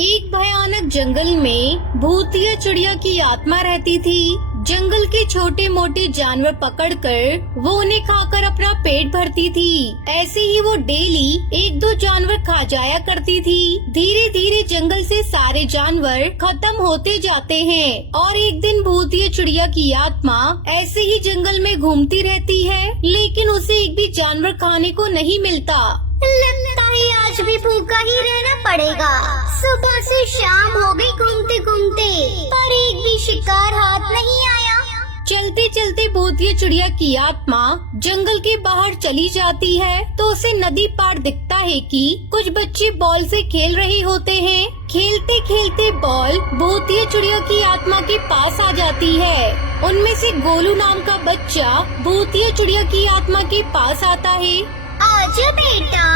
एक भयानक जंगल में भूतिया चिड़िया की आत्मा रहती थी। जंगल के छोटे मोटे जानवर पकड़कर वो उन्हें खाकर अपना पेट भरती थी। ऐसे ही वो डेली एक दो जानवर खा जाया करती थी। धीरे धीरे जंगल से सारे जानवर खत्म होते जाते हैं और एक दिन भूतिया चिड़िया की आत्मा ऐसे ही जंगल में घूमती रहती है, लेकिन उसे एक भी जानवर खाने को नहीं मिलता। लगता है आज भी भूखा ही रहना पड़ेगा। सुबह से शाम हो गई घूमते घूमते, पर एक भी शिकार हाथ नहीं आया। चलते चलते भूतिया चिड़िया की आत्मा जंगल के बाहर चली जाती है तो उसे नदी पार दिखता है कि कुछ बच्चे बॉल से खेल रहे होते हैं। खेलते खेलते बॉल भूतिया चिड़िया की आत्मा के पास आ जाती है। उनमें से गोलू नाम का बच्चा भूतिया चिड़िया की आत्मा के पास आता है। आजा बेटा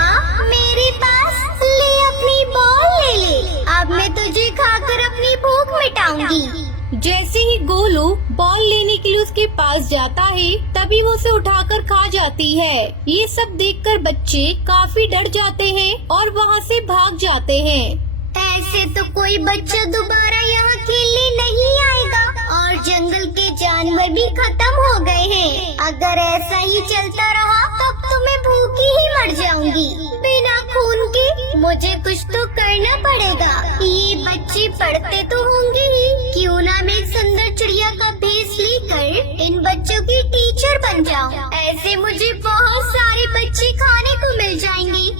मेरे पास, ले अपनी बॉल ले ले। अब मैं तुझे खाकर अपनी भूख मिटाऊंगी। जैसे ही गोलू बॉल लेने के लिए उसके पास जाता है तभी वो उसे उठाकर खा जाती है। ये सब देखकर बच्चे काफी डर जाते हैं और वहाँ से भाग जाते हैं। ऐसे तो कोई बच्चा दोबारा यहाँ खेलने नहीं आएगा और जंगल के जानवर भी खत्म हो गए हैं। अगर ऐसा ही चलता रहा तब तो मैं भूखी ही मर जाऊंगी। बिना खून के मुझे कुछ तो करना पड़ेगा। ये बच्चे पढ़ते तो होंगे ही, क्यों ना मैं एक सुंदर चिड़िया का भेष लेकर इन बच्चों की टीचर बन जाऊं। ऐसे मुझे बहुत सारे बच्चे खाने को मिल जाएंगे।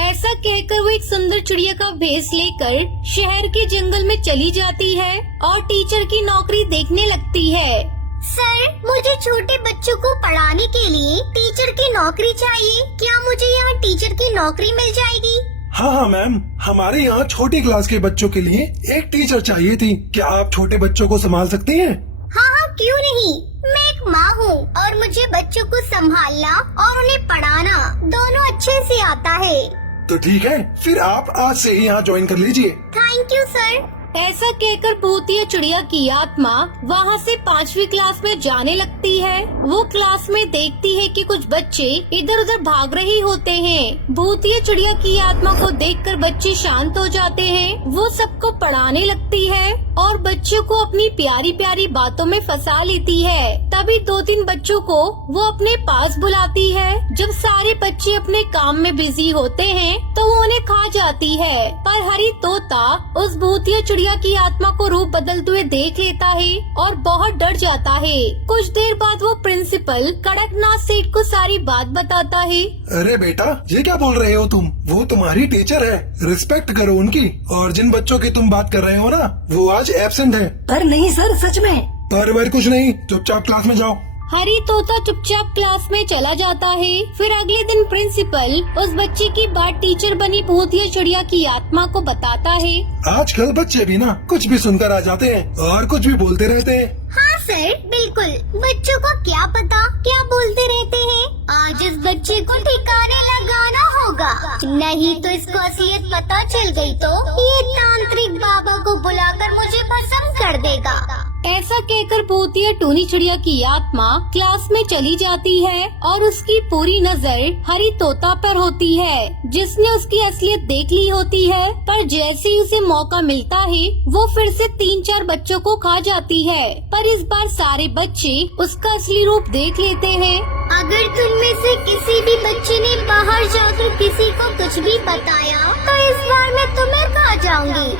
ऐसा कहकर वो एक सुंदर चिड़िया का भेष लेकर शहर के जंगल में चली जाती है और टीचर की नौकरी देखने लगती है। सर, मुझे छोटे बच्चों को पढ़ाने के लिए टीचर की नौकरी चाहिए। क्या मुझे यहाँ टीचर की नौकरी मिल जाएगी? हाँ मैम, हमारे यहाँ छोटी क्लास के बच्चों के लिए एक टीचर चाहिए थी। क्या आप छोटे बच्चों को संभाल सकती हैं? हाँ, क्यों नहीं। मैं एक माँ हूँ और मुझे बच्चों को संभालना और उन्हें पढ़ाना दोनों अच्छे से आता है। तो ठीक है, फिर आप आज से ही यहाँ ज्वाइन कर लीजिए। Thank you sir. ऐसा कहकर भूतिया चिड़िया की आत्मा वहाँ से 5वीं क्लास में जाने लगती है। वो क्लास में देखती है कि कुछ बच्चे इधर उधर भाग रहे होते हैं। भूतिया चिड़िया की आत्मा को देखकर बच्चे शांत हो जाते हैं। वो सबको पढ़ाने लगती है और बच्चों को अपनी प्यारी प्यारी बातों में फंसा लेती है। तभी 2-3 बच्चों को वो अपने पास बुलाती है। जब सारे बच्चे अपने काम में बिजी होते हैं तो वो उन्हें खा जाती है, पर हरी तोता उस भूतिया चिड़िया की आत्मा को रूप बदलते हुए देख लेता है और बहुत डर जाता है। कुछ देर बाद वो प्रिंसिपल कड़कनाथ सेठ को सारी बात बताता है। अरे बेटा, ये क्या बोल रहे हो तुम? वो तुम्हारी टीचर है, रिस्पेक्ट करो उनकी। और जिन बच्चों की तुम बात कर रहे हो ना, वो आज एब्सेंट है। पर नहीं सर, सच में। पर कुछ नहीं, चुपचाप क्लास में जाओ। हरी तोता चुपचाप क्लास में चला जाता है। फिर अगले दिन प्रिंसिपल उस बच्चे की बात टीचर बनी भूतिया चिड़िया की आत्मा को बताता है। आजकल बच्चे भी ना कुछ भी सुनकर आ जाते हैं और कुछ भी बोलते रहते हैं। हाँ सर, बिल्कुल। बच्चों को क्या पता क्या बोलते रहते हैं। आज इस बच्चे को ठिकाने लगाना होगा, नहीं तो इसको असलियत पता चल गई तो ये तांत्रिक बाबा को बुलाकर मुझे भस्म कर देगा। ऐसा कहकर भूतिया टूनी चिड़िया की आत्मा क्लास में चली जाती है और उसकी पूरी नजर हरी तोता पर होती है, जिसने उसकी असलियत देख ली होती है। पर जैसे ही उसे मौका मिलता है वो फिर से 3-4 बच्चों को खा जाती है, पर इस बार सारे बच्चे उसका असली रूप देख लेते हैं। अगर तुम में से किसी भी बच्चे ने बाहर जाकर किसी को कुछ भी बताया तो इस बार मैं तुम्हें खा जाऊंगी।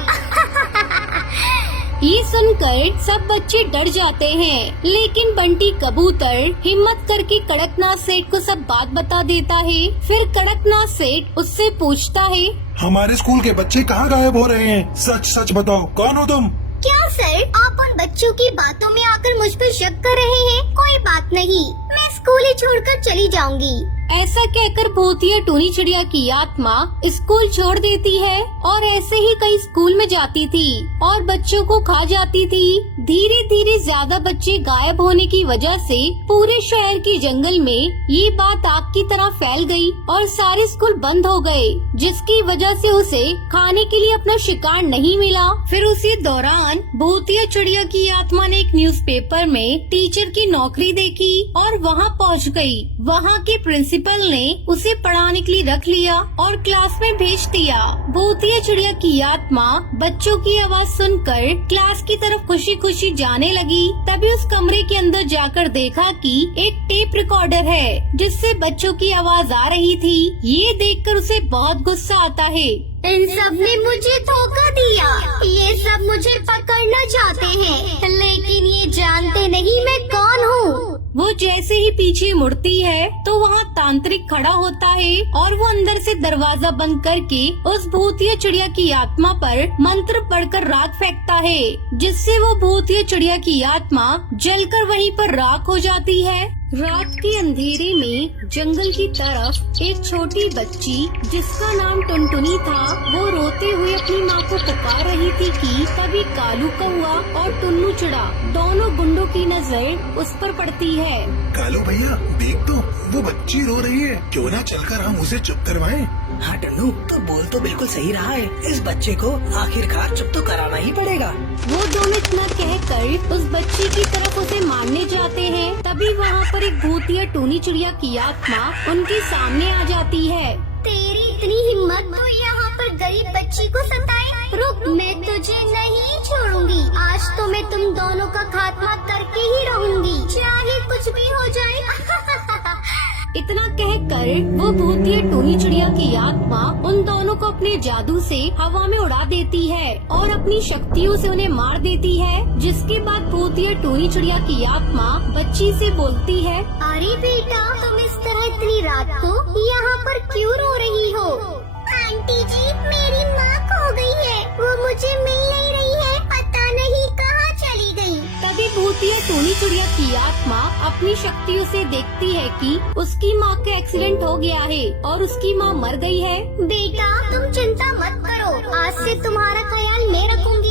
ये सुनकर सब बच्चे डर जाते हैं, लेकिन बंटी कबूतर हिम्मत करके कड़कनाथ सेठ को सब बात बता देता है। फिर कड़कनाथ सेठ उससे पूछता है, हमारे स्कूल के बच्चे कहाँ गायब हो रहे हैं? सच सच बताओ, कौन हो तुम? क्या सर, आप उन बच्चों की बातों में आकर मुझ पर शक कर रहे हैं? कोई बात नहीं, मैं स्कूल ही छोड़कर चली जाऊंगी। ऐसा कहकर भूतिया टूनी चिड़िया की आत्मा स्कूल छोड़ देती है और ऐसे ही कई स्कूल में जाती थी और बच्चों को खा जाती थी। धीरे धीरे ज्यादा बच्चे गायब होने की वजह से पूरे शहर के जंगल में ये बात आग की तरह फैल गई और सारे स्कूल बंद हो गए, जिसकी वजह से उसे खाने के लिए अपना शिकार नहीं मिला। फिर उसी दौरान भूतिया चिड़िया की आत्मा ने एक न्यूज़पेपर में टीचर की नौकरी देखी और वहाँ पहुँच गई। वहाँ के प्रिंसिपल प्रिंसिपल ने उसे पढ़ाने के लिए रख लिया और क्लास में भेज दिया। भूतिया चिड़िया की आत्मा बच्चों की आवाज सुनकर क्लास की तरफ खुशी खुशी जाने लगी। तभी उस कमरे के अंदर जाकर देखा कि एक टेप रिकॉर्डर है जिससे बच्चों की आवाज आ रही थी। ये देखकर उसे बहुत गुस्सा आता है। इन सब ने मुझे धोखा दिया। ये सब मुझे पकड़ना चाहते हैं, लेकिन ये जानते नहीं मैं कौन हूँ। वो जैसे ही पीछे मुड़ती है तो वहाँ तांत्रिक खड़ा होता है और वो अंदर से दरवाजा बंद करके उस भूतिया चिड़िया की आत्मा पर मंत्र पढ़कर राख फेंकता है, जिससे वो भूतिया चिड़िया की आत्मा जलकर वहीं पर राख हो जाती है। रात के अंधेरे में जंगल की तरफ एक छोटी बच्ची जिसका नाम टुनटुनी था, वो रोते हुए अपनी माँ को पुकार रही थी कि तभी कालू कौआ और टुन्नू चिड़ा दोनों गुंडों की नजर उस पर पड़ती है। कालू भैया देख तो, वो बच्ची रो रही है, क्यों ना चलकर हम उसे चुप करवाएं? हाँ टन्नू, तो बोल तो बिल्कुल सही रहा है। इस बच्चे को आखिरकार चुप तो कराना ही पड़ेगा। वो दोनों इतना कहकर उस बच्ची की तरफ उसे मारने जाते हैं। तभी वहाँ पर एक भूतिया टूनी चिड़िया की आत्मा उनके सामने आ जाती है। तेरी इतनी हिम्मत तो यहाँ पर गरीब बच्ची को सताए। रुक, मैं तुझे नहीं छोड़ूंगी। आज तो मैं तुम दोनों का खात्मा करके ही रहूंगी, चाहे कुछ भी हो जाए। इतना कहकर वो भूतिया टूनी चिड़िया की आत्मा उन दोनों को अपने जादू से हवा में उड़ा देती है और अपनी शक्तियों से उन्हें मार देती है। जिसके बाद भूतिया टूनी चिड़िया की आत्मा बच्ची से बोलती है, अरे बेटा, तुम इस तरह इतनी रात को यहाँ पर क्यों रो रही हो? आंटी जी, मेरी माँ खो गई है, वो मुझे मिल नहीं रही है, पता नहीं कहाँ चली गई। तभी भूतिया टूनी चिड़िया की आत्मा अपनी शक्तियों से देखती है कि उसकी माँ का एक्सीडेंट हो गया है और उसकी माँ मर गई है। बेटा, तुम चिंता मत करो, आज से तुम्हारा ख्याल मैं रखूंगी।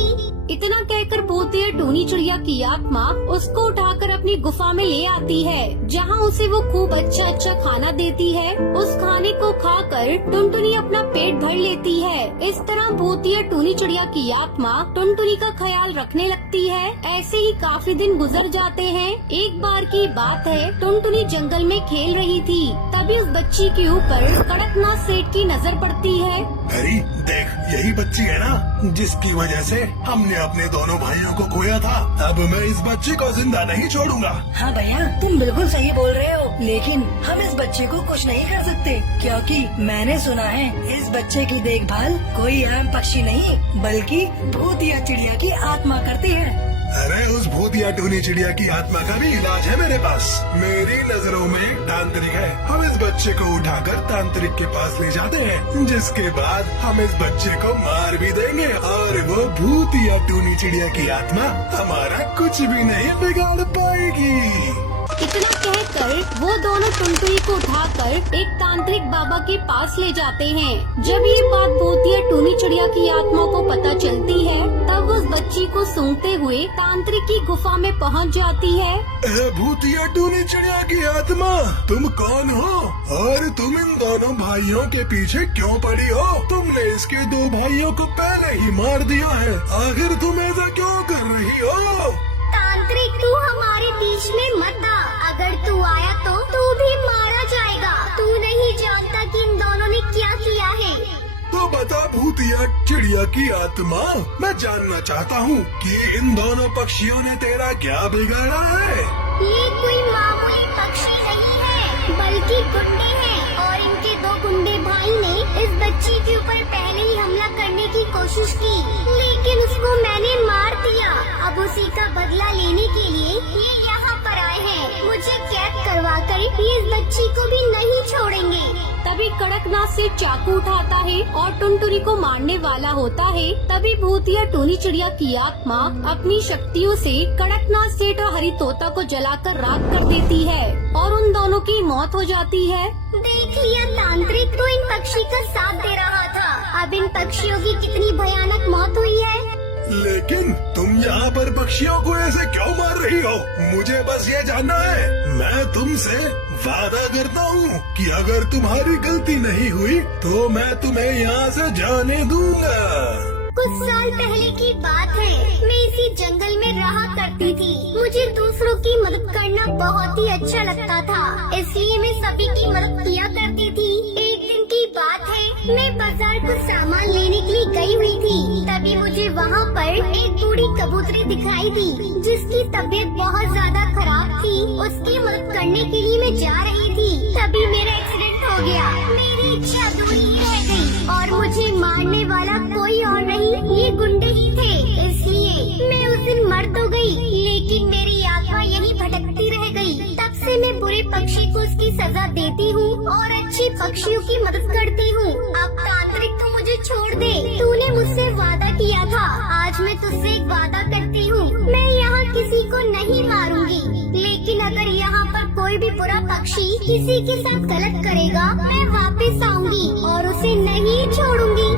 इतना कहकर भूतिया टूनी चिड़िया की आत्मा उसको उठाकर अपनी गुफा में ले आती है, जहाँ उसे वो खूब अच्छा अच्छा खाना देती है। उस खाने को खाकर टुनटुनी अपना पेट भर लेती है। इस तरह भूतिया टूनी चिड़िया की आत्मा टुनटुनी का ख्याल रखने लगती है। ऐसे ही काफी दिन गुजर जाते हैं। एक बार की बात है, टुनटुनी जंगल में खेल रही थी, तभी उस बच्ची के ऊपर कड़कनाथ सेठ की नजर पड़ती है। अरे देख, यही बच्ची है ना जिसकी वजह से हमने अपने दोनों भाइयों को खोया था। अब मैं इस बच्ची को जिंदा नहीं छोड़ूंगा। हाँ भैया, तुम बिल्कुल सही बोल रहे हो, लेकिन हम इस बच्चे को कुछ नहीं कर सकते, क्योंकि मैंने सुना है इस बच्चे की देखभाल कोई आम पक्षी नहीं बल्कि भूतिया चिड़िया की आत्मा करती है। अरे उस भूतिया टूनी चिड़िया की आत्मा का भी इलाज है मेरे पास। मेरी नजरों में तांत्रिक है। हम इस बच्चे को उठाकर तांत्रिक के पास ले जाते हैं, जिसके बाद हम इस बच्चे को मार भी देंगे और वो भूतिया टूनी चिड़िया की आत्मा हमारा कुछ भी नहीं बिगाड़ पाएगी। इतना कहकर वो दोनों टुनटुनी को उठाकर एक तांत्रिक बाबा के पास ले जाते हैं। जब ये बात भूतिया टूनी चिड़िया की आत्मा को पता चलती है, तब उस बच्ची को सूंघते हुए तांत्रिक की गुफा में पहुंच जाती है। भूतिया टूनी चिड़िया की आत्मा, तुम कौन हो और तुम इन दोनों भाइयों के पीछे क्यों पड़ी हो? तुमने इसके दो भाइयों को पहले ही मार दिया है, आखिर तुम ऐसा क्यों कर रही हो? तांत्रिक, तू हमारे बीच में मत आ। अगर तू आया तो तू भी मारा जाएगा। तू नहीं जानता कि इन दोनों ने क्या किया है। तो बता भूतिया चिड़िया की आत्मा, मैं जानना चाहता हूँ कि इन दोनों पक्षियों ने तेरा क्या बिगाड़ा है? ये कोई मामूली पक्षी नहीं है, बल्कि गुंडे हैं और इनके दो गुंडे भाई ने इस बच्ची के ऊपर पहले ही हमला करने की कोशिश की, लेकिन उसको मैंने मार दिया। अब उसी का बदला लेने के लिए ये यहाँ पर आए हैं। मुझे कैद करवा कर ये इस बच्ची को भी नहीं छोड़ेंगे। तभी कड़कनाथ से चाकू उठाता है और टुनटुनी को मारने वाला होता है। तभी भूतिया टूनी चिड़िया की आत्मा अपनी शक्तियों से कड़कनाथ सेठ और हरी तोता को जलाकर राख कर देती है और उन दोनों की मौत हो जाती है। देख लिया, तांत्रिक तो इन पक्षी का साथ दे रहा था। अब इन पक्षियों की कितनी भयानक मौत हुई है। लेकिन तुम यहाँ पर पक्षियों को ऐसे क्यों मार रही हो? मुझे बस ये जानना है। मैं तुमसे वादा करता हूँ कि अगर तुम्हारी गलती नहीं हुई तो मैं तुम्हें यहाँ से जाने दूंगा। कुछ साल पहले की बात है। मैं इसी जंगल में रहा करती थी। मुझे दूसरों की मदद करना बहुत ही अच्छा लगता था, इसलिए मैं सभी की मदद किया करती थी। एक दिन की बात है, मैं बाजार कुछ सामान लेने के लिए गई हुई थी। तभी मुझे वहाँ पर एक बूढ़ी कबूतरी दिखाई दी, जिसकी तबीयत बहुत ज्यादा खराब थी। उसकी मदद करने के लिए मैं जा रही थी, तभी मेरा एक्सीडेंट हो गया। मेरी इच्छा अधूरी रह गई और मुझे मारने वाला कोई और नहीं, ये गुंडे ही थे। इसलिए मैं उस दिन मर तो गई, लेकिन मेरी आत्मा यही भटकती रह गई। तब से मैं बुरे पक्षी को उसकी सजा देती हूँ और अच्छे पक्षियों की मदद करती हूँ। अब तांत्रिक तू मुझे छोड़ दे, तूने मुझसे वादा किया था। आज मैं तुझसे एक वादा करती हूँ, मैं यहाँ किसी को नहीं मारूंगी, लेकिन अगर यहाँ पर कोई भी बुरा पक्षी किसी के साथ गलत करेगा, मैं वापस आऊंगी और उसे नहीं छोड़ूंगी।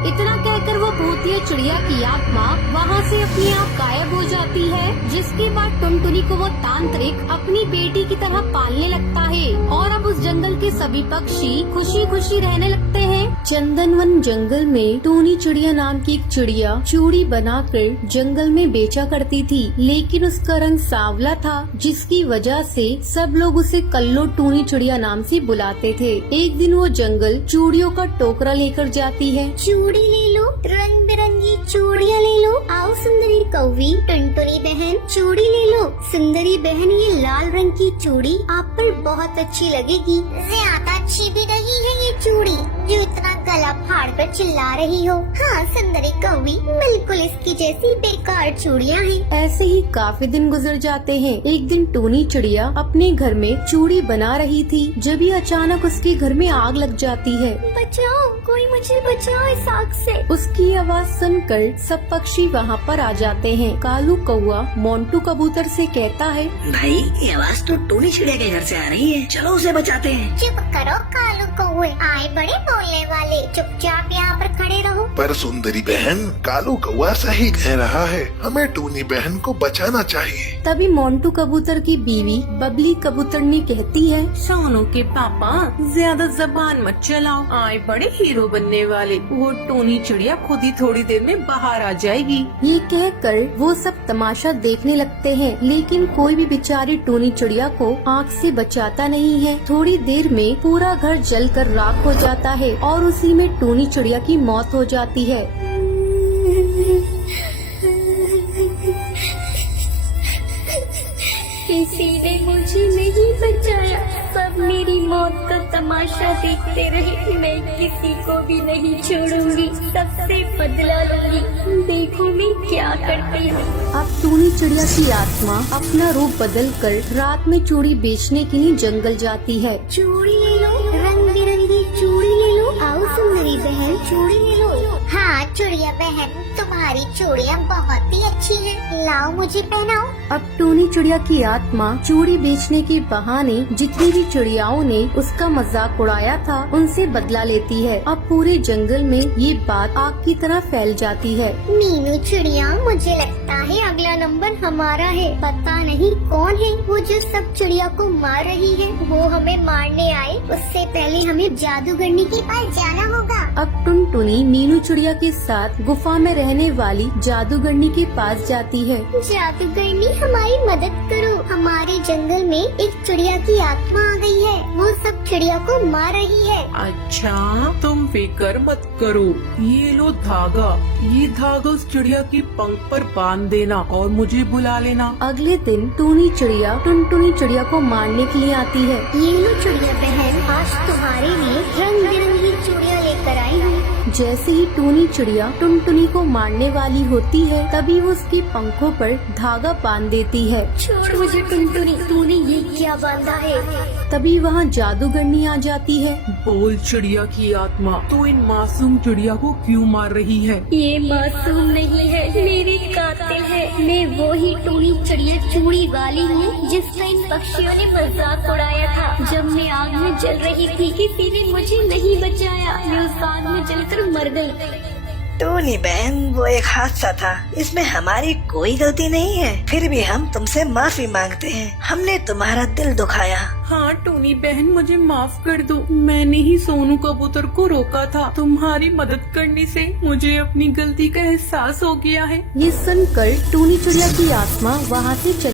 इतना कहकर वो भूतिया चिड़िया की आत्मा वहाँ से अपने आप गायब हो जाती है। जिसके बाद टुनटुनी को वो तांत्रिक अपनी बेटी की तरह पालने लगता है और अब उस जंगल के सभी पक्षी खुशी खुशी रहने लगते हैं। चंदनवन जंगल में टूनी चिड़िया नाम की एक चिड़िया चूड़ी बनाकर जंगल में बेचा करती थी, लेकिन उसका रंग सांवला था, जिसकी वजह से सब लोग उसे कल्लो टूनी चिड़िया नाम से बुलाते थे। एक दिन वो जंगल चूड़ियों का टोकरा लेकर जाती है। चूड़ी ले लो, रंग बिरंगी चूड़ियाँ ले लो। आओ सुंदरी कौवी, टुनटुनी बहन चूड़ी ले लो। सुंदरी बहन, ये लाल रंग की चूड़ी आप पर बहुत अच्छी लगेगी। ज्यादा अच्छी भी नहीं है ये चूड़ी जो इतना गला फाड़ कर चिल्ला रही हो। हाँ सुंदरी कौवी, बिल्कुल इसकी जैसी बेकार चूड़ियाँ हैं। ऐसे ही काफी दिन गुजर जाते हैं। एक दिन टूनी चिड़िया अपने घर में चूड़ी बना रही थी, जब ही अचानक उसके घर में आग लग जाती है। बचाओ, कोई मुझे बचाओ इस आग से। उसकी आवाज सुनकर सब पक्षी वहाँ पर आ जाते हैं। कालू कौआ मोंटू कबूतर से कहता है, भाई ये आवाज तो टूनी चिड़िया के घर से आ रही है, चलो उसे बचाते हैं। चुप करो कालू कौवे, आए बड़े बोलने वाले, चुपचाप यहाँ पर खड़े रहो। पर सुंदरी बहन, कालू कौआ सही कह रहा है, हमें टूनी बहन को बचाना चाहिए। तभी मोंटू कबूतर की बीवी बबली कबूतरनी कहती है, सोनू के पापा ज्यादा जबान मत चलाओ, आए बड़े हीरो बनने वाले, वो टूनी चिड़िया खुद ही थोड़ी देर में बाहर आ जाएगी। ये कहकर वो सब तमाशा देखने लगते हैं, लेकिन कोई भी बेचारी टूनी चिड़िया को आग से बचाता नहीं है। थोड़ी देर में पूरा घर जलकर राख हो जाता है और उसी में टूनी चिड़िया की मौत हो जाती है। किसी ने मुझे नहीं बचाया, सब मेरी मौत का तमाशा देखते रहे। मैं किसी को भी नहीं छोड़ूंगी, सबसे बदला लूंगी। देखो मैं क्या करती हूँ। अब टूनी चिड़िया की आत्मा अपना रूप बदलकर रात में चूड़ी बेचने के लिए जंगल जाती है। चूड़ी ले लो, रंग बिरंगी चूड़ी ले लो। आओ सुंदरी बहन, चूड़ी ले लो। हाँ चूड़िया बहन, तुम्हारी चूड़ियाँ बहुत ही अच्छी हैं, लाओ मुझे पहनाओ। अब टूनी चिड़िया की आत्मा चूड़ी बेचने के बहाने जितनी भी चिड़ियाओं ने उसका मजाक उड़ाया था उनसे बदला लेती है। अब पूरे जंगल में ये बात आग की तरह फैल जाती है। मीनू चिड़िया, मुझे लगता है अगला नंबर हमारा है। पता नहीं कौन है वो जो सब चिड़िया को मार रही है। वो हमें मारने आए उससे पहले हमें जादूगरनी के पास जाना होगा। अब टुनटुनी मीनू चिड़िया के साथ गुफा में रहने वाली जादूगरनी के पास जाती है। जादूगरनी, हमारी मदद करो, हमारे जंगल में एक चिड़िया की आत्मा आ गई है, वो सब चिड़िया को मार रही है। अच्छा, तुम फिक्र मत करो, ये लो धागा, ये धागा उस चिड़िया की पंख पर बांध देना और मुझे बुला लेना। अगले दिन टूनी चिड़िया टुनटुनी चिड़िया को मारने के लिए आती है। ये लो चिड़िया बहन, आज तुम्हारे लिए रंग बिरंगी चूड़ियाँ लेकर आई हूँ। जैसे ही टूनी चिड़िया टुनटुनी को मारने वाली होती है, तभी वो उसके पंखों पर धागा बांध देती है। छोड़ मुझे टुनटुनी, तूने ये क्या बांधा है? तभी वहाँ जादूगरनी आ जाती है। बोल चिड़िया की आत्मा, तू इन मासूम चिड़िया को क्यों मार रही है? ये मासूम नहीं है, मेरे कातिल है। मैं वो ही टूनी चिड़िया चूड़ी वाली हूँ जिसका इन पक्षियों ने मजाक उड़ाया था। जब मैं आग में जल रही थी, किसी ने मुझे नहीं बचाया, मैं उस आग में जलकर मर गई। टूनी बहन, वो एक हादसा था, इसमें हमारी कोई गलती नहीं है। फिर भी हम तुमसे माफी मांगते हैं, हमने तुम्हारा दिल दुखाया। हाँ टूनी बहन, मुझे माफ कर दो। मैंने ही सोनू कबूतर को रोका था। तुम्हारी मदद करने से मुझे अपनी गलती का एहसास हो गया है। ये सुनकर टूनी चिड़िया की आत्मा वहाँ से चली